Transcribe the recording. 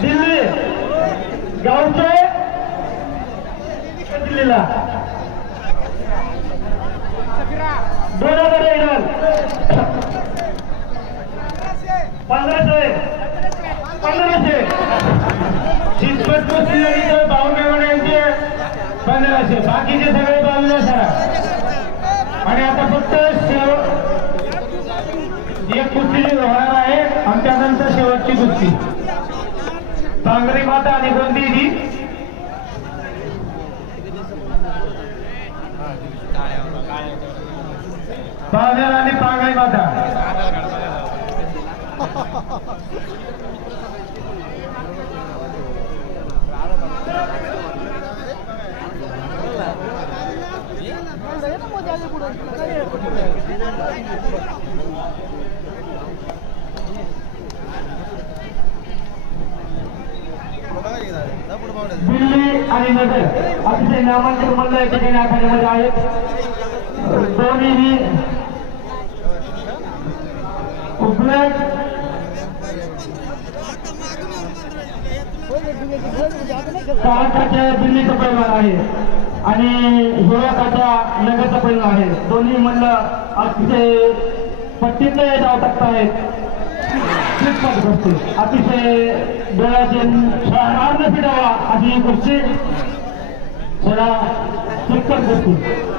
दिल्ली गावचे दिल्लीला 2000 येणार 1500 शिस्पत कुस्ती भाऊमेवाडे यांचे 1500 बाकीचे सगळे 1200 आणि आता फक्त एक कुस्ती होणार आहे आणि त्यानंतर शेवटची कुस्ती पांगरी माता आणि गोंदी ही पांगरी आणि पांगरी माता दिल्ली आणि नगर अतिशय नामांकित मंडळ या ठिकाणी आखाड्यामध्ये आहेत दोन्हीही उपलब्ध काळाच्या दिल्लीचा पैलवान आहे आणि हिरोकाच्या नगरचा पैलवान आहे दोन्ही मंडळ अतिशय पट्टीतले जाऊ टाकतायत अतिशय डोळ्याचे फिरावा अशी गोष्टी थोडा चिकट गोष्टी